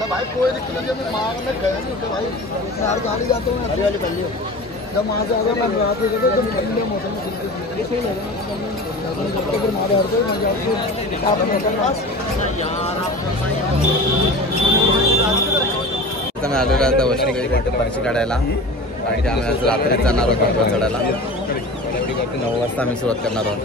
अरे भाई कोई दिक्कत नहीं, मैं मार में गया नहीं तो भाई मैं हर गाड़ी जाता हूँ हरी वाली पहली जब वहाँ से आ गया मैं रात जब ठंडे मौसम में सही लगा फिर मारे हर कोई मैं आलेलो आता वसई पर्ची काढायला आणि त्यामुळे आज रात्री जाणार होतो चढायला 9 वाजता आम्ही सुरुवात करणार आहोत.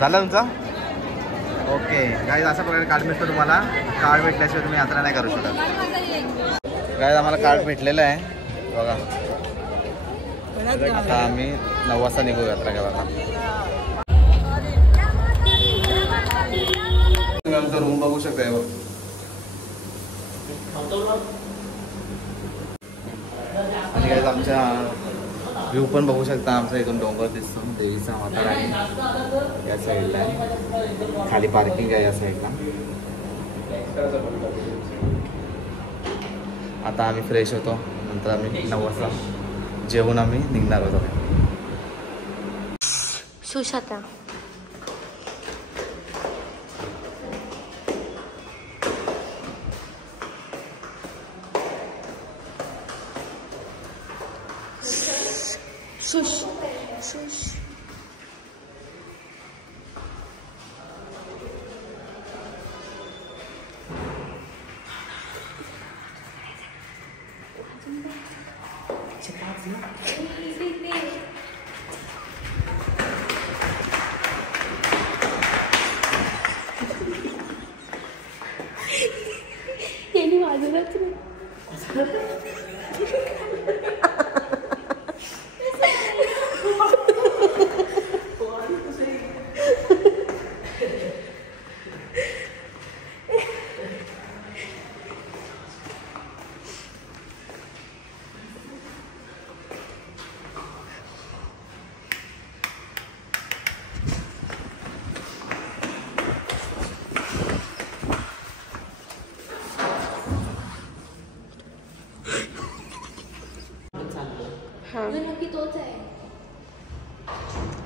झालं तुमचा ओके. काही अशा प्रकारे कार्ड भेटतो तुम्हाला. कार्ड भेटल्याशिवाय तुम्ही यात्रा नाही करू शकत. काय आम्हाला कार्ड भेटलेलं आहे बघा. आता आम्ही 9 वाजता निघू यात्रा करायला. रूम बघू शकता यावर. आणि काय आमच्या व्ह्यू पण बघू शकता. आमचा इथून डोंगर दिसतो. देवीचा माता आहे या साईडला आहे. खाली पार्किंग आहे या साईडला. आता आम्ही फ्रेश होतो. नंतर आम्ही 9 वाजता जेवून आम्ही निघणार होतो. सुशाता शुश शुश यांनी वाजवलंच नाही.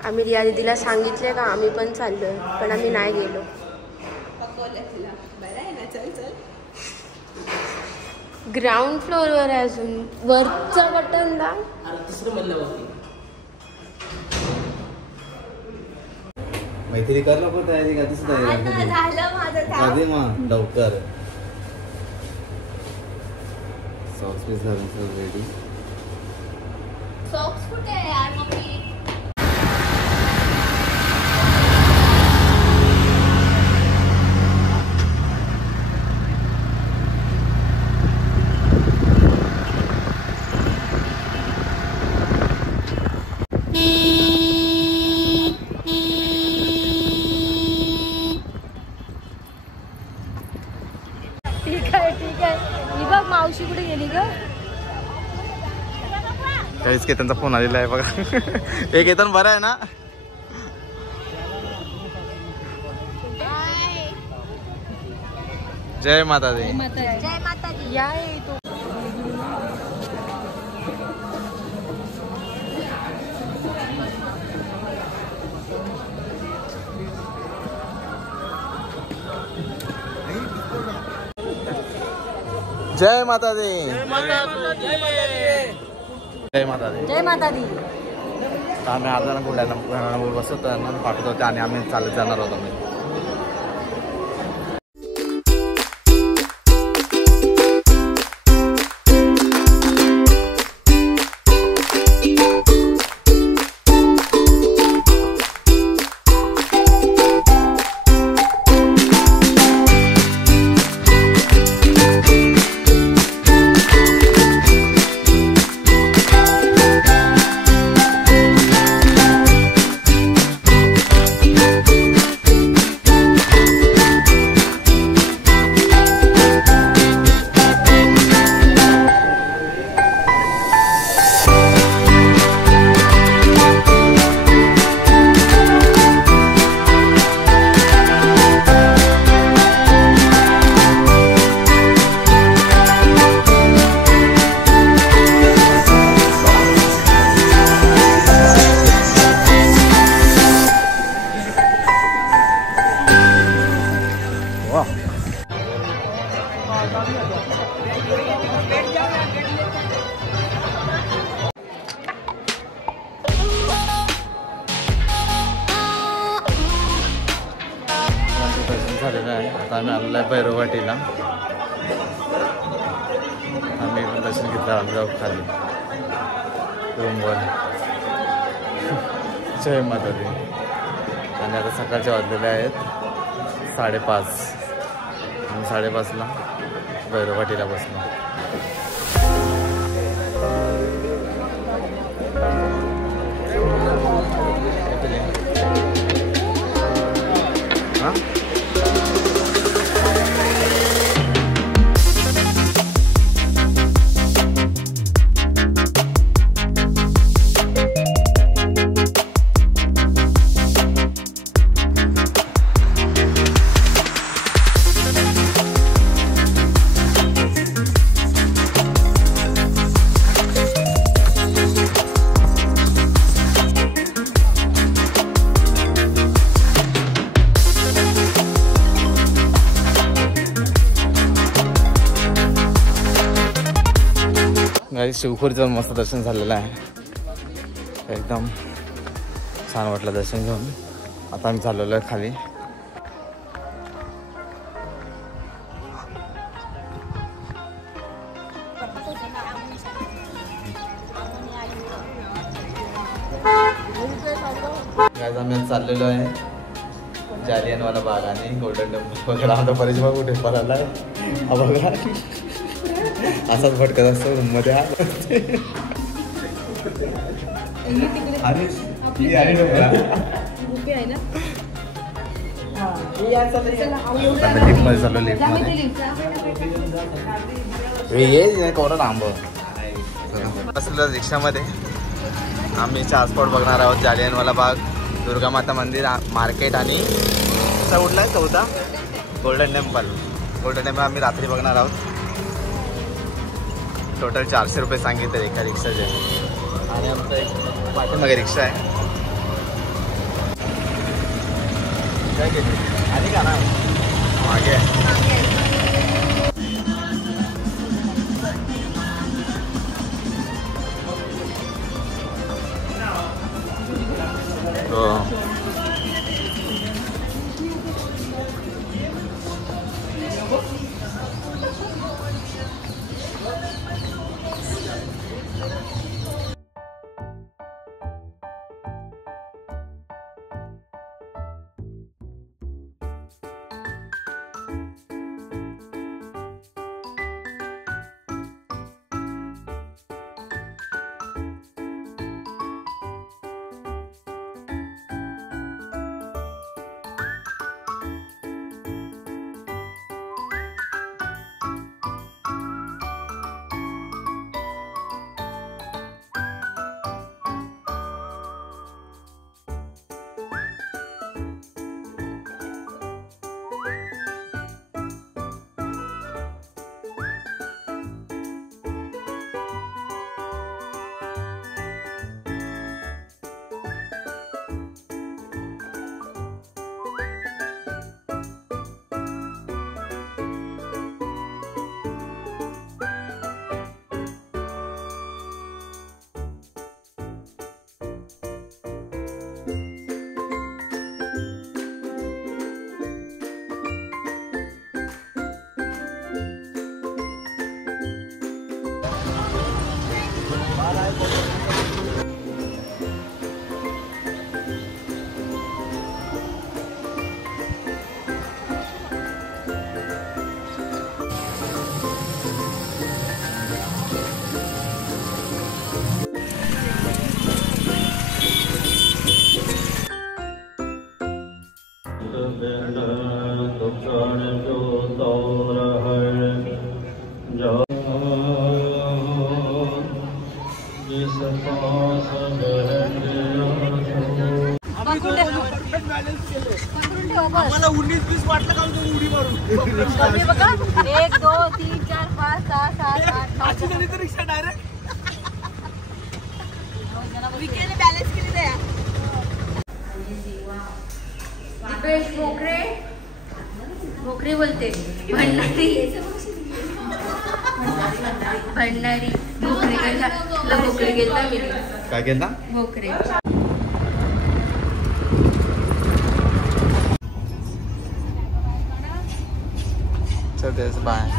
आम्ही रिया दीदीला सांगितले का आम्ही पण चाललोय पण आम्ही नाही गेलो. ग्राउंड फ्लोअरवर आहे अजून. वरचं बटन दाब. मैत्री कर नको तयारी का दिसत आहे लवकर. सॉक्स पीस झालं रेडी. सॉक्स कुठे आहे यार मम्मी. ठीक आहे ही बघ मावशी कुठे गेली ग. काहीच केतनचा फोन आलेला आहे बघा. एक केतन बरं आहे ना. जय माता दी. जय माता दी. या तो जय माता दी. जय माता दी. जय माता दी. आम्ही अर्धा बुलढाणा बसवतो पाठवतो होते आणि आम्ही चालत जाणार होतो. मी दर्शन झालेलं आहे. आता आम्ही आलेलो आहे भैरववाटीला. आम्ही पण दर्शन घेतलं. आलो जाऊ खाली रूमवर. जय माता दी. आणि आता सकाळचे वाजलेले आहेत 5:30. आम्ही 5:30ला भैरववाटीला बसलो. शिवखोरीचं मस्त दर्शन झालेलं आहे. एकदम छान वाटलं दर्शन घेऊन. आता आम्ही चाललेलो आहे खाली. गाईज आम्ही चाललेलो आहे जालियनवाला बाग आणि गोल्डन टेम्पल वगैरे. आता परेश भाऊ कुठे पळाला आहे बघा. असाच भटकत असतो रूममध्ये. लिफ्टमध्ये चाललो. लिफ्टमध्ये कोरा लांब असलं. रिक्षामध्ये आम्ही 4 स्पॉट बघणार आहोत. जालियनवाला बाग, दुर्गा माता मंदिर, मार्केट आणि असा उठला आहे 4था गोल्डन टेम्पल. गोल्डन टेम्पल आम्ही रात्री बघणार आहोत. टोटल 400 रुपये सांगितले एका रिक्षाचे. आणि आमचं एक पाठीमागे रिक्षा आहे. काय घेतली आणि का ना मागे आम्हाला 19-20 वाटलं का उडी मारून. 1 2 3 4 5 6 7 8 अशी झाली तर रिक्षा डायरेक्ट विकेने बॅलन्स केली द्या. दीपेश भोकरे बोलते भंडारी भंडारी भोकरे गेलता मी काय केलं भोकरे चल तेच बाय